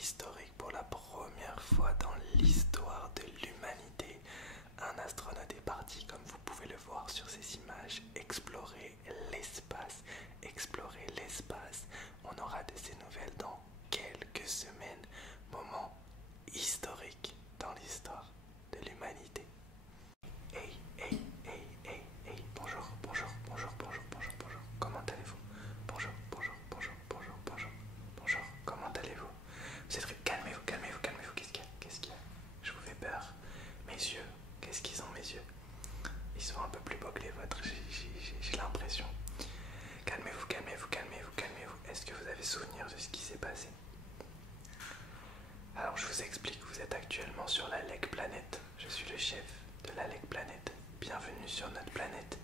historique pour la première fois dans l'histoire de l'humanité. Un astronaute est parti, comme vous pouvez le voir sur ces images, explorer l'espace. Explorer l'espace. On aura de ces nouvelles dans quelques semaines. Moment historique dans l'histoire de l'humanité. Hey, hey, hey, hey, hey, bonjour, bonjour, bonjour, bonjour, bonjour, bonjour. Comment allez-vous? Bonjour, bonjour, bonjour, bonjour, bonjour, bonjour. Comment allez-vous? Vous êtes... Calmez-vous, calmez-vous, calmez-vous. Qu'est-ce qu'il y a? Qu'est-ce qu'il y a? Je vous fais peur. Mes yeux, qu'est-ce qu'ils ont mes yeux? Ils sont un peu plus beaux que les vôtres, j'ai l'impression. Calmez-vous, calmez-vous, calmez-vous, calmez-vous. Est-ce que vous avez souvenir de ce qui s'est passé? Alors je vous explique, vous êtes actuellement sur la Lake Planet. Je suis le chef de la Lake Planet. Bienvenue sur notre planète.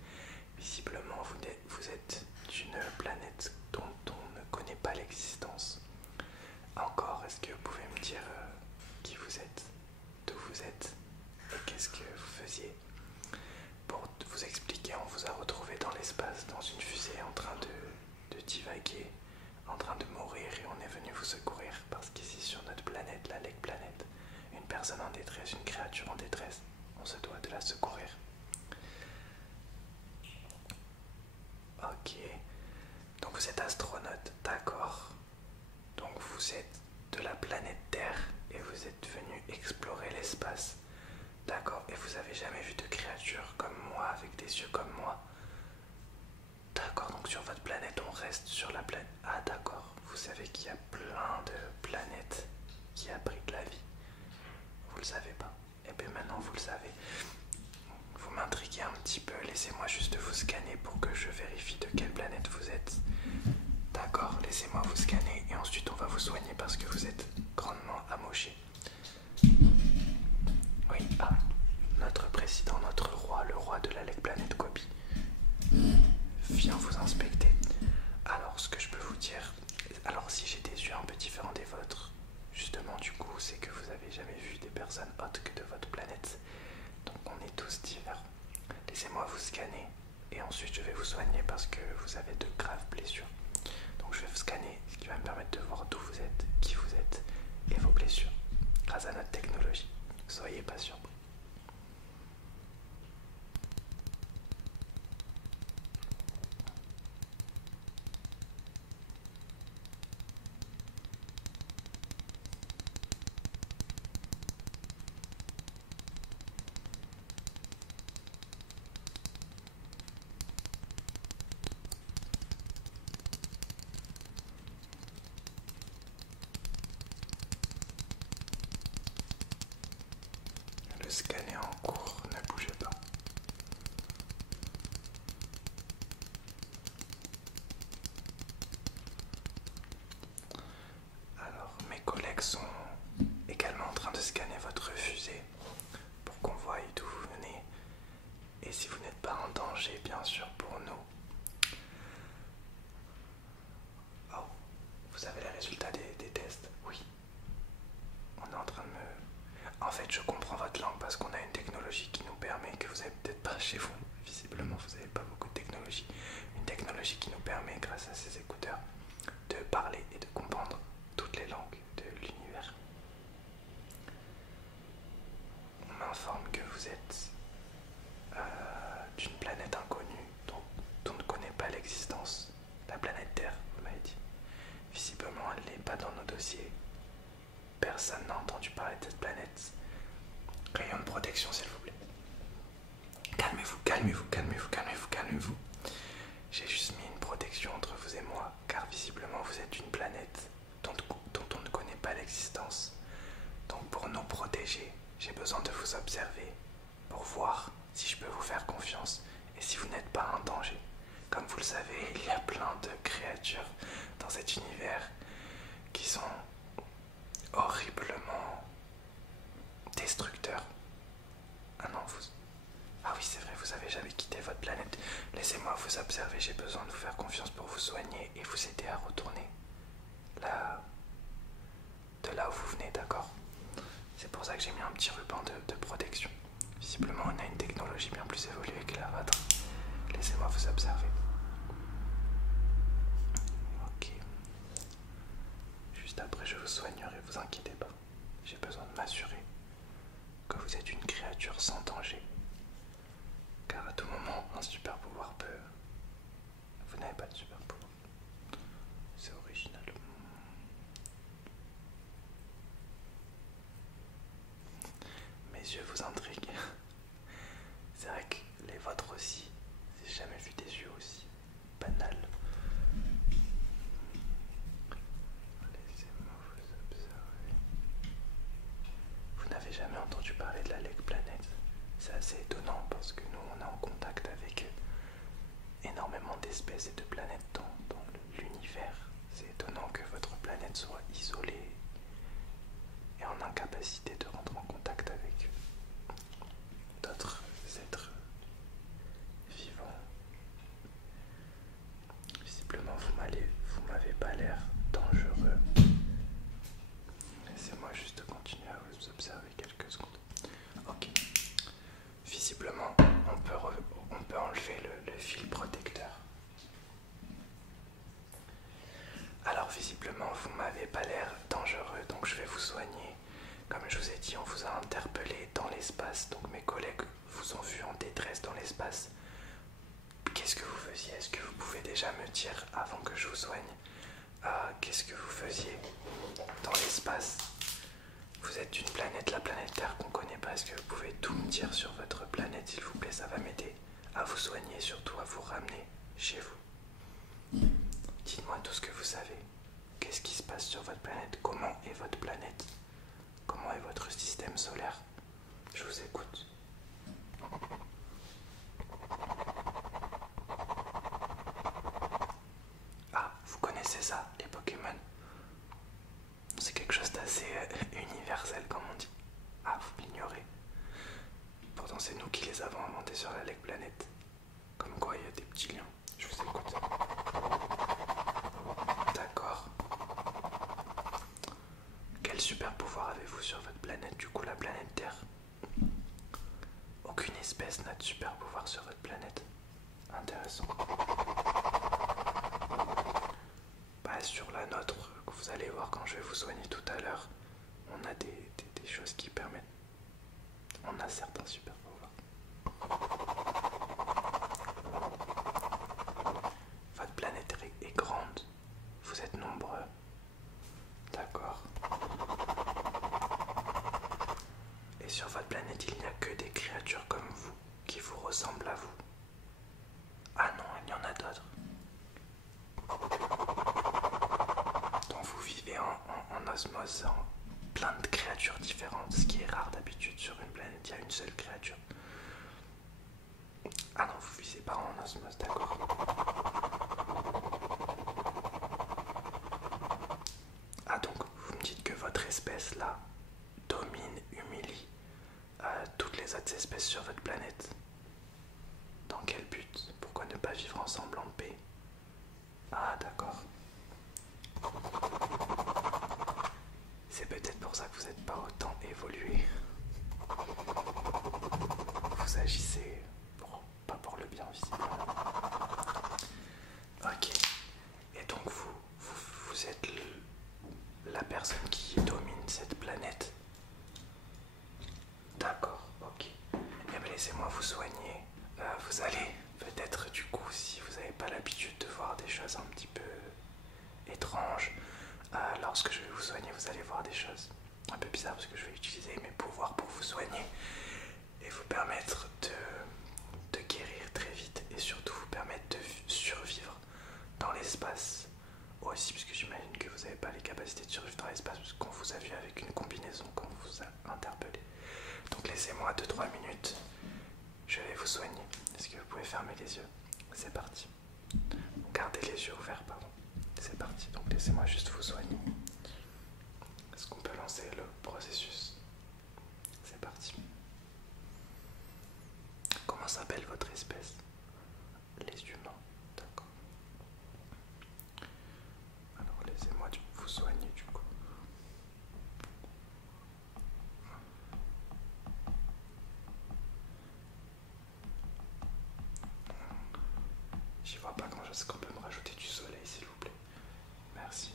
Visiblement, vous êtes d'une planète dont on ne connaît pas l'existence. Encore, est-ce que vous pouvez me dire qui vous êtes, d'où vous êtes et qu'est-ce que vous faisiez? Pour vous expliquer, on vous a retrouvé dans l'espace, dans une fusée en train de divaguer, en train de mourir, et on est venu vous secourir parce qu'ici sur notre planète, la Lake Planet, une personne en détresse, une créature en détresse, on se doit de la secourir. Ok, donc vous êtes astronaute, d'accord. Donc vous êtes de la planète Terre et vous êtes venu explorer l'espace. D'accord, et vous avez jamais vu de créature comme moi, avec des yeux comme moi? D'accord, donc sur votre planète, on reste sur la planète. Ah d'accord, vous savez qu'il y a plein de planètes qui abritent la vie. Vous le savez pas? Et bien maintenant vous le savez. Vous m'intriguez un petit peu, laissez-moi juste vous scanner pour que je vérifie de quelle planète vous êtes. D'accord, laissez-moi vous scanner et ensuite on va vous soigner parce que vous êtes grandement amoché. Oui, ah, notre président, notre roi, le roi de la Lake Planet Kobe, vient vous inspecter. Alors, ce que je peux vous dire, alors si j'ai des yeux un peu différents des vôtres, justement du coup, c'est que vous avez jamais vu des personnes autres que de votre planète. Donc on est tous divers. Laissez-moi vous scanner et ensuite je vais vous soigner parce que vous avez de graves blessures. Donc je vais vous scanner, ce qui va me permettre de voir d'où vous êtes, qui vous êtes et vos blessures, grâce à notre technologie. Soyez pas surpris. Le scan est en cours, ne bougez pas. Alors, mes collègues sont également en train de scanner votre fusée pour qu'on voie d'où vous venez et si vous n'êtes pas en danger, bien sûr, pour nous. Oh, vous avez les résultats des tests? Oui. On est en train de me... En fait, je comprends votre langue parce qu'on a une technologie qui nous permet, que vous n'avez peut-être pas chez vous, visiblement vous n'avez pas beaucoup de technologie, une technologie qui nous permet, grâce à ces écouteurs, de parler et de comprendre toutes les langues de l'univers. On m'informe que vous êtes d'une planète inconnue dont on ne connaît pas l'existence, la planète Terre, vous m'avez dit. Visiblement, elle n'est pas dans nos dossiers. Personne n'a entendu parler de cette planète. Rayon de protection, s'il vous plaît. Calmez-vous, calmez-vous, calmez-vous, calmez-vous, calmez-vous. J'ai juste mis une protection entre vous et moi, car visiblement vous êtes une planète dont on ne connaît pas l'existence. Donc pour nous protéger, j'ai besoin de vous observer pour voir si je peux vous faire confiance et si vous n'êtes pas en danger. Comme vous le savez, il y a plein de créatures dans cet univers qui sont horriblement destructeurs. Ah non, vous... Ah oui, c'est vrai, vous avez jamais quitté votre planète. Laissez-moi vous observer, j'ai besoin de vous faire confiance pour vous soigner et vous aider à retourner là... de là où vous venez, d'accord? C'est pour ça que j'ai mis un petit ruban de protection. Visiblement, on a une technologie bien plus évoluée que la vôtre. Laissez-moi vous observer. Ok. Juste juste après je vous soignerai, vous inquiétez pas. J'ai besoin de m'assurer que vous êtes une créature sans danger. Car à tout moment, un super pouvoir peut... Vous n'avez pas de super pouvoir. C'est original. Mes yeux vous intriguent. C'est vrai que les vôtres aussi. J'ai jamais vu des yeux aussi banals. Laissez-moi vous observer. Vous n'avez jamais entendu parler de la Lake Planet? C'est assez étonnant parce que nous on est en contact avec énormément d'espèces et de planètes dans l'univers. C'est étonnant que votre planète soit isolée et en incapacité de rentrer en contact avec d'autres êtres vivants. Visiblement vous m'avez pas l'air dangereux. Laissez-moi juste continuer à vous observer quelques secondes. Ok. Visiblement on peut enlever le fil protecteur. Alors visiblement vous m'avez pas l'air dangereux, donc je vais vous soigner. Comme je vous ai dit, on vous a interpellé dans l'espace, donc mes collègues vous ont vu en détresse dans l'espace. Qu'est-ce que vous faisiez? Est-ce que vous pouvez déjà me dire, avant que je vous soigne, qu'est-ce que vous faisiez dans l'espace? Vous êtes d'une planète, la planète Terre qu'on connaît pas. Est-ce que vous pouvez tout me dire sur votre planète, s'il vous plaît? Ça va m'aider à vous soigner, surtout à vous ramener chez vous. Dites-moi tout ce que vous savez. Qu'est-ce qui se passe sur votre planète? Comment est votre planète? Comment est votre système solaire? Je vous écoute. Ah, vous connaissez ça, les Pokémon? C'est quelque chose d'assez universel, comme on dit. Ah, vous l'ignorez. Pourtant, c'est nous qui les avons inventés sur la Lake Planet. Comme quoi, il y a des petits liens. Je vous écoute. D'accord. Quel super pouvoir avez-vous sur votre planète, du coup, la planète Terre? Aucune espèce n'a de super pouvoir sur votre planète. Intéressant. Bah, sur la nôtre, que vous allez voir quand je vais vous soigner tout à l'heure, on a des choses qui permettent. On a certains super pouvoirs. Votre planète est grande. Vous êtes nombreux. D'accord. Et sur votre planète, il n'y a que des créatures comme vous, qui vous ressemblent à vous. Ah non, il y en a d'autres. Donc vous vivez en osmose, en plein de créatures différentes, ce qui est rare d'habitude sur une planète, il y a une seule créature. Ah non, vous vivez pas en osmose, d'accord. Ah donc, vous me dites que votre espèce là domine, humilie toutes les autres espèces sur votre planète. Dans quel but? Pourquoi ne pas vivre ensemble en paix? Ah d'accord. C'est peut-être pour ça que vous n'êtes pas autant évolué. Vous agissez pas pour le bien, visiblement. Ok. Et donc vous êtes la personne qui domine cette planète. D'accord, ok. Eh bien laissez-moi vous soigner. Vous allez peut-être du coup, si vous n'avez pas l'habitude de voir des choses un petit peu étranges, lorsque je vais vous soigner, vous allez voir des choses un peu bizarres parce que je vais utiliser mes pouvoirs pour vous soigner et vous permettre de guérir très vite et surtout vous permettre de survivre dans l'espace aussi, parce que j'imagine que vous n'avez pas les capacités de survivre dans l'espace parce qu'on vous a vu avec une combinaison quand on vous a interpellé. Donc laissez-moi 2-3 minutes, je vais vous soigner. Est-ce que vous pouvez fermer les yeux? C'est parti. Gardez les yeux ouverts, pardon. C'est parti, donc laissez-moi juste vous soigner. Est-ce qu'on peut lancer le processus? C'est parti. Comment s'appelle votre espèce? Les humains, d'accord. Alors laissez-moi vous soigner du coup. J'y vois pas grand chose. Est-ce qu'on peut me rajouter du soleil s'il vous plaît? Merci.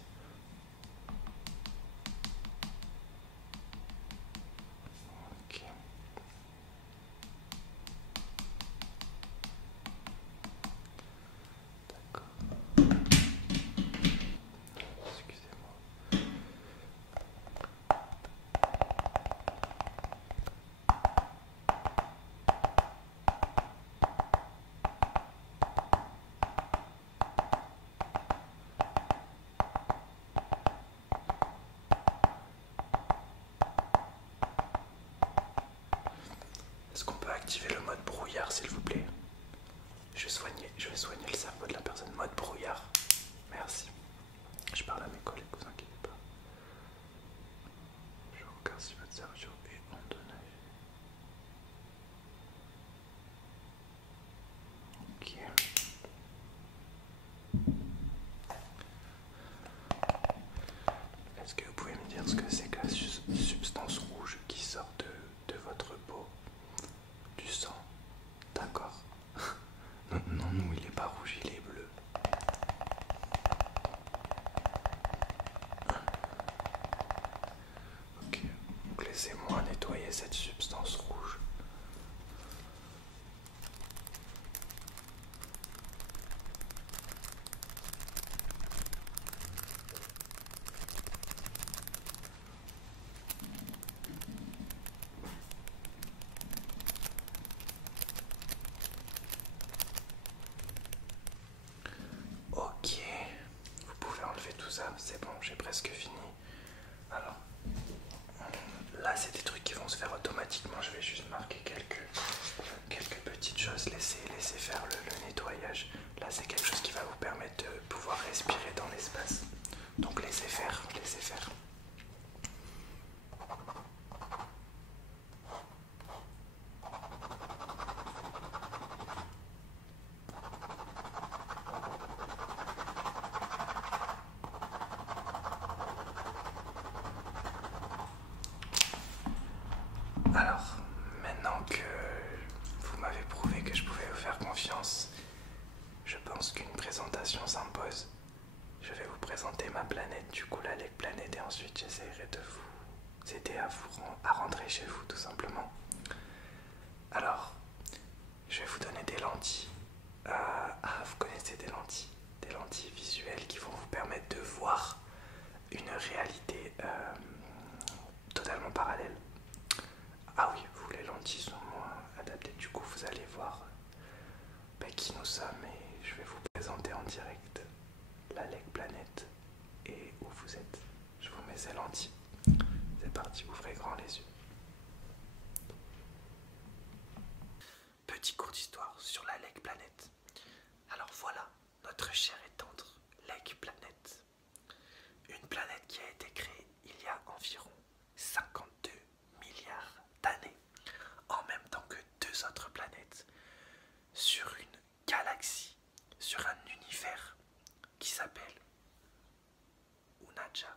brouillard s'il vous plaît. Je vais soigner le cerveau de la personne. Mode brouillard. Merci. Je parle à mes collègues, vous inquiétez pas. Je regarde si votre cerveau est endommagé. Ok. Est-ce que vous pouvez me dire ce que c'est que la substance rouge qui sort de votre peau? Du sang. D'accord. Non, non, non, il est pas rouge, il est bleu. Ok, donc laissez-moi nettoyer cette substance rouge. Ok, vous pouvez enlever tout ça, c'est bon, j'ai presque fini. Alors, là c'est des trucs qui vont se faire automatiquement, je vais juste marquer quelques petites choses, laissez faire le nettoyage. Là c'est quelque chose qui va vous permettre de pouvoir respirer dans l'espace. Donc laissez faire, laissez faire. Alors, maintenant que vous m'avez prouvé que je pouvais vous faire confiance, je pense qu'une présentation s'impose. Je vais vous présenter ma planète, du coup la Lake Planet, et ensuite j'essaierai de vous aider à rentrer chez vous tout simplement. Alors, je vais vous donner des lentilles. Vous connaissez des lentilles visuelles qui vont vous permettre de voir une réalité totalement parallèle. Ah oui, vous, les lentilles sont moins adaptées, du coup vous allez voir qui nous sommes et je vais vous présenter en direct la Lake Planet et où vous êtes. Je vous mets ces lentilles. C'est parti, ouvrez grand les yeux. Petit cours d'histoire sur la Lake Planet. Alors voilà, notre chère et tendre Lake Planet. Une planète qui a été créée il y a environ 52 milliards d'années, en même temps que deux autres planètes, sur une galaxie, sur un univers qui s'appelle Unaja.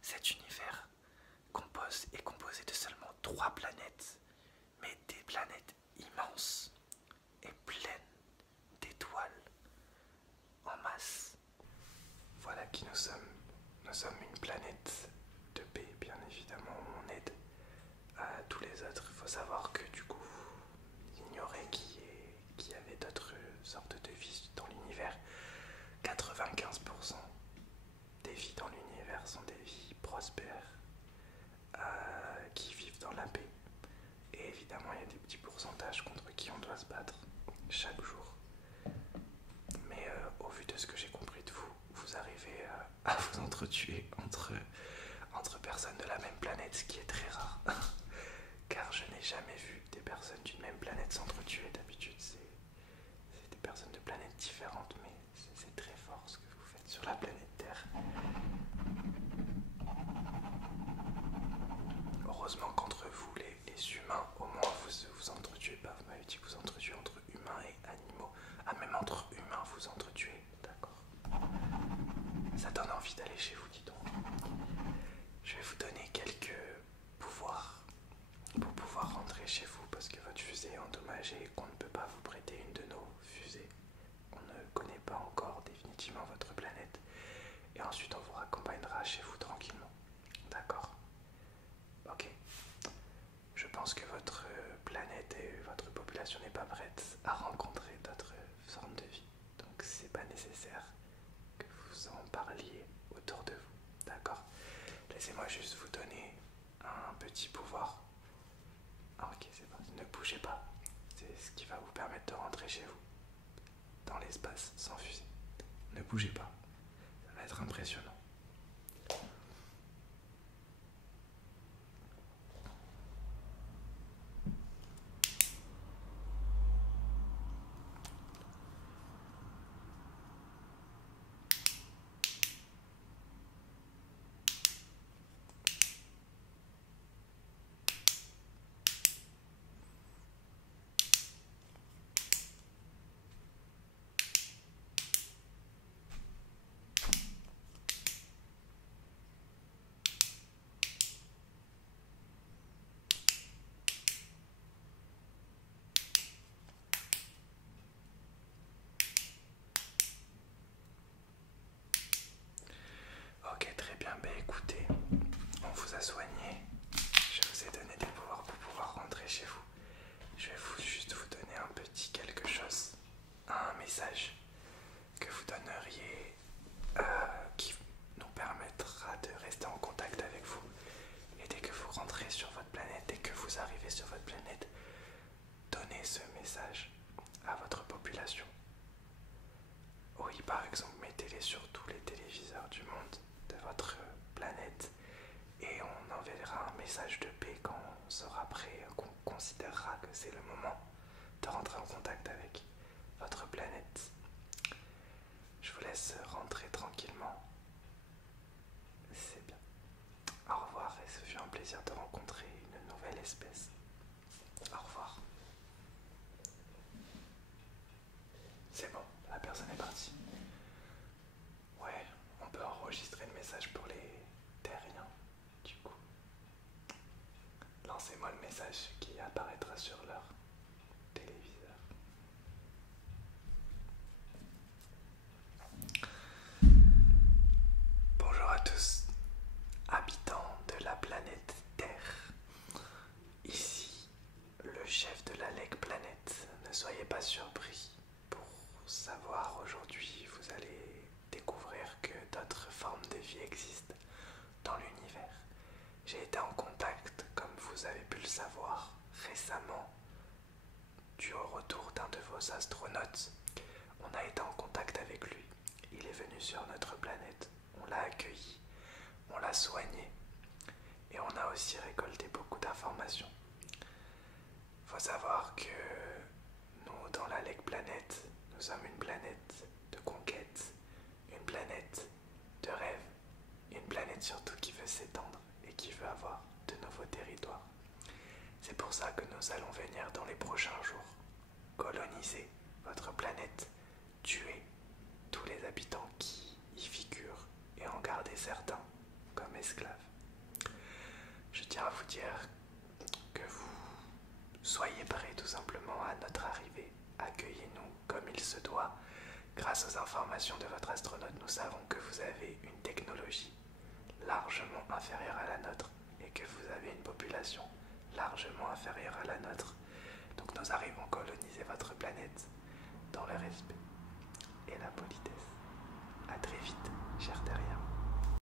Cet univers est composé de seulement 3 planètes, mais des planètes immenses et pleines d'étoiles en masse. Voilà qui nous sommes. Nous sommes une planète de paix, bien évidemment, où on aide à tous les autres. Il faut savoir que du coup, vous ignorez qu'il y avait d'autres sortes de vies dans l'univers. 95% des vies dans l'univers sont des vies prospères, qui vivent dans la paix. Et évidemment, il y a des petits pourcentages contre qui on doit se battre chaque jour. Mais au vu de ce que j'ai compris de vous, vous arrivez à vous entretuer entre personnes de la même planète, ce qui est très rare. Car je n'ai jamais vu des personnes d'une même planète s'entretuer. D'habitude, c'est des personnes de planètes différentes, mais c'est très fort ce que vous faites sur la planète Terre. Heureusement qu'entre vous, les humains, au moins vous entretuez pas. Vous m'avez dit que vous entretuez entre humains et animaux. Ah, même entre humains, vous entretuez. D'accord. Ça donne envie d'aller chez vous, dis donc. Je vais vous donner quelques pouvoirs pour pouvoir rentrer chez vous parce que votre fusée est endommagée et qu'on ne peut pas vous prêter une de nos fusées. On ne connaît pas encore définitivement votre planète et ensuite on vous raccompagnera chez vous tranquillement. D'accord? Ok. Je pense que votre planète et votre population n'est pas prête à rencontrer d'autres formes de vie. Donc c'est pas nécessaire que vous en parliez autour de vous. D'accord? Laissez-moi juste vous donner un petit pouvoir. Ah, ok, c'est parti. Ne bougez pas. C'est ce qui va vous permettre de rentrer chez vous. Dans l'espace, sans fusée. Ne bougez pas. Ça va être impressionnant. donner ce message à votre population. Oui, par exemple, mettez-les sur tous les téléviseurs du monde de votre planète et on enverra un message de paix quand on sera prêt, qu'on considérera que c'est le moment de rentrer en contact avec votre planète. Je vous laisse rentrer tranquillement. C'est bien. Au revoir et ce fut un plaisir de rencontrer une nouvelle espèce. Au revoir. C'est bon, la personne est partie. Ouais, on peut enregistrer le message pour les terriens, du coup. Lancez-moi le message qui apparaîtra sur leur téléviseur. Bonjour à tous, habitants de la planète Terre. Ici, le chef de la Lake Planet. Ne soyez pas surpris. Pour savoir aujourd'hui, vous allez découvrir que d'autres formes de vie existent dans l'univers. J'ai été en contact, comme vous avez pu le savoir, récemment, dû au retour d'un de vos astronautes. On a été en contact avec lui. Il est venu sur notre planète. On l'a accueilli, on l'a soigné et on a aussi récolté beaucoup d'informations. Faut savoir que nous, dans la Lake Planet, nous sommes une planète de conquête, une planète de rêve, une planète surtout qui veut s'étendre et qui veut avoir de nouveaux territoires. C'est pour ça que nous allons venir dans les prochains jours coloniser votre planète, tuer tous les habitants qui y figurent et en garder certains comme esclaves. Je tiens à vous dire que vous soyez prêts tout simplement à notre arrivée. Accueillez-nous comme il se doit. Grâce aux informations de votre astronaute, nous savons que vous avez une technologie largement inférieure à la nôtre et que vous avez une population largement inférieure à la nôtre. Donc nous arrivons coloniser votre planète dans le respect et la politesse. À très vite, chers terriens.